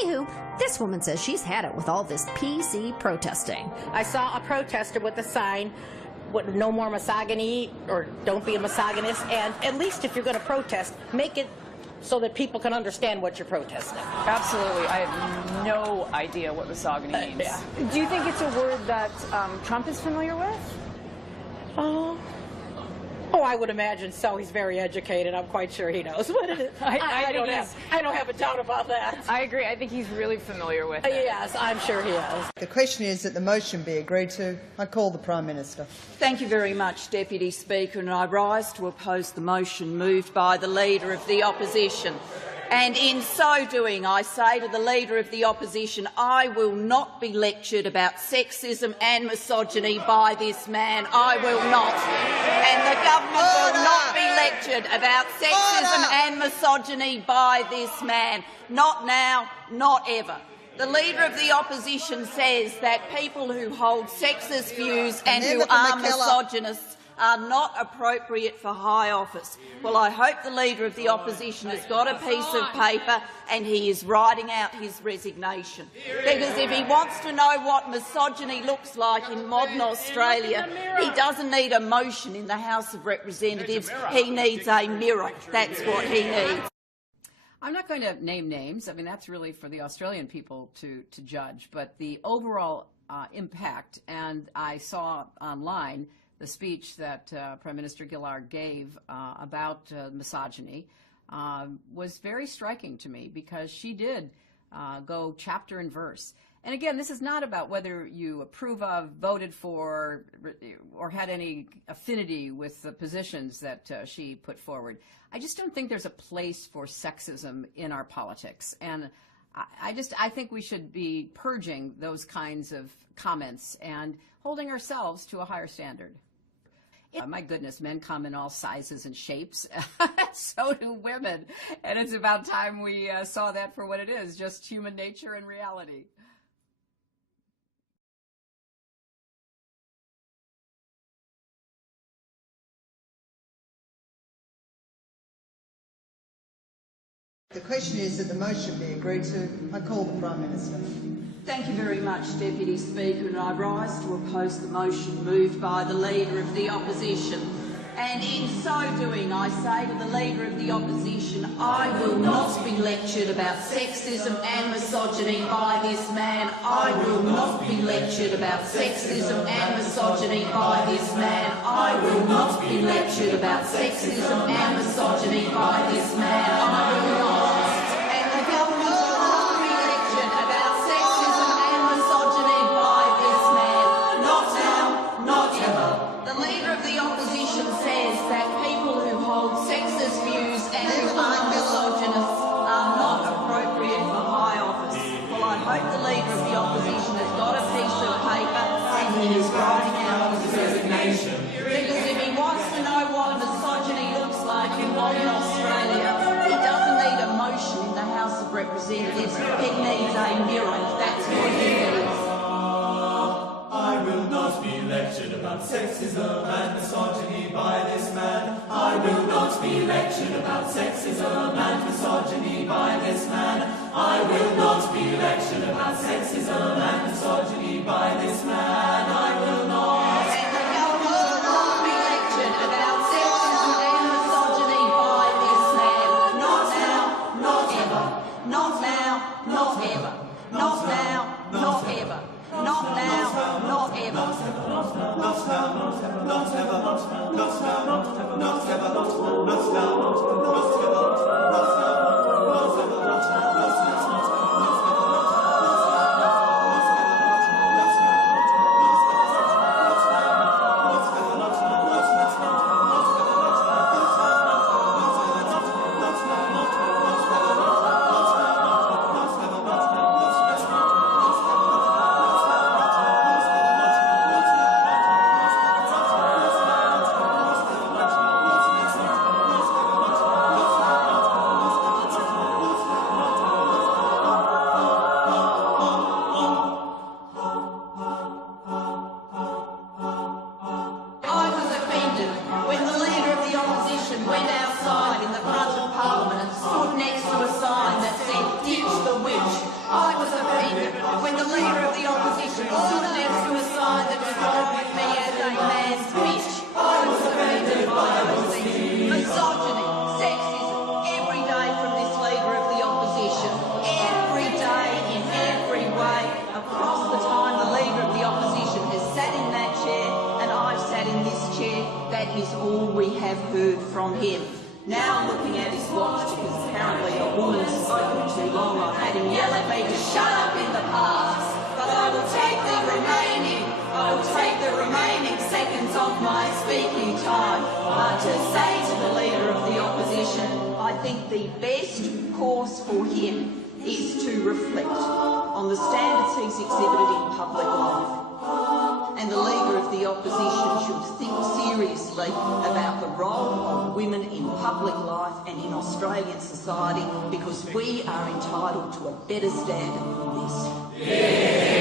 Anywho, this woman says she's had it with all this PC protesting. I saw a protester with a sign, no more misogyny, or don't be a misogynist, and at least if you're going to protest, make it so that people can understand what you're protesting. Absolutely. I have no idea what misogyny means. Yeah. Do you think it's a word that Trump is familiar with? Oh, I would imagine so. He's very educated. I'm quite sure he knows what it is. I don't have a doubt about that. I agree. I think he's really familiar with it. Yes, I'm sure he is. The question is that the motion be agreed to. I call the Prime Minister. Thank you very much, Deputy Speaker, and I rise to oppose the motion moved by the Leader of the Opposition. And in so doing, I say to the Leader of the Opposition, I will not be lectured about sexism and misogyny by this man. I will not. And the government will not be lectured about sexism and misogyny by this man. Not now, not ever. The Leader of the Opposition says that people who hold sexist views and who are misogynists are not appropriate for high office. Well, I hope the Leader of the Opposition has got a piece of paper and he is writing out his resignation. Because if he wants to know what misogyny looks like in modern Australia, he doesn't need a motion in the House of Representatives. He needs a mirror. That's what he needs. I'm not going to name names. I mean, that's really for the Australian people to judge. But the overall impact, and I saw online the speech that Prime Minister Gillard gave about misogyny was very striking to me, because she did go chapter and verse. And again, this is not about whether you approve of, voted for, or had any affinity with the positions that she put forward. I just don't think there's a place for sexism in our politics. And I think we should be purging those kinds of comments and holding ourselves to a higher standard. My goodness, men come in all sizes and shapes. So do women. And it's about time we saw that for what it is, just human nature and reality. The question is that the motion be agreed to. I call the Prime Minister. Thank you very much, Deputy Speaker, and I rise to oppose the motion moved by the Leader of the Opposition. And in so doing, I say to the Leader of the Opposition, I will not be lectured about sexism and misogyny by this man. I will not be lectured about sexism and misogyny by this man. I will not be lectured about sexism and misogyny by this man. I will not. And the government will not be lectured about sexism and misogyny by this man. Not now, not ever. The Leader of the Opposition says that people who hold sexist views and who are misogynists are not appropriate for high office. Well, I hope the Leader of the Opposition has got a piece of paper and he is writing out his resignation. Because if he wants to know what misogyny looks like in modern Australia, he doesn't need a motion in the House of Representatives. He needs a mirror. That's what he needs. I will not be lectured about sexism and misogyny by this man. I will not be lectured about sexism and misogyny by this man. I will not be lectured about sexism and misogyny by this man. I will not. And the government will not be lectured about sexism and misogyny by this man. Not now, not ever. Not now, not ever. Not now, not ever. Not now, not ever. Not ever, not ever, not ever, not ever, not ever, not ever. station stood next to a sign that described me as a man's bitch. I was offended by those things. Misogyny, sexism, every day from this leader of the opposition. Every day, in every way, across the time the leader of the opposition has sat in that chair and I've sat in this chair, that is all we have heard from him. Now looking at his watch, because apparently a woman's spoken too long, I've had him yell at me to shut up in the past. But I will take the remaining seconds of my speaking time to say to the leader of the opposition, I think the best course for him is to reflect on the standards he's exhibited in public life. And the leader of the opposition should think seriously about the role of women in public life and in Australian society, because we are entitled to a better standard than this.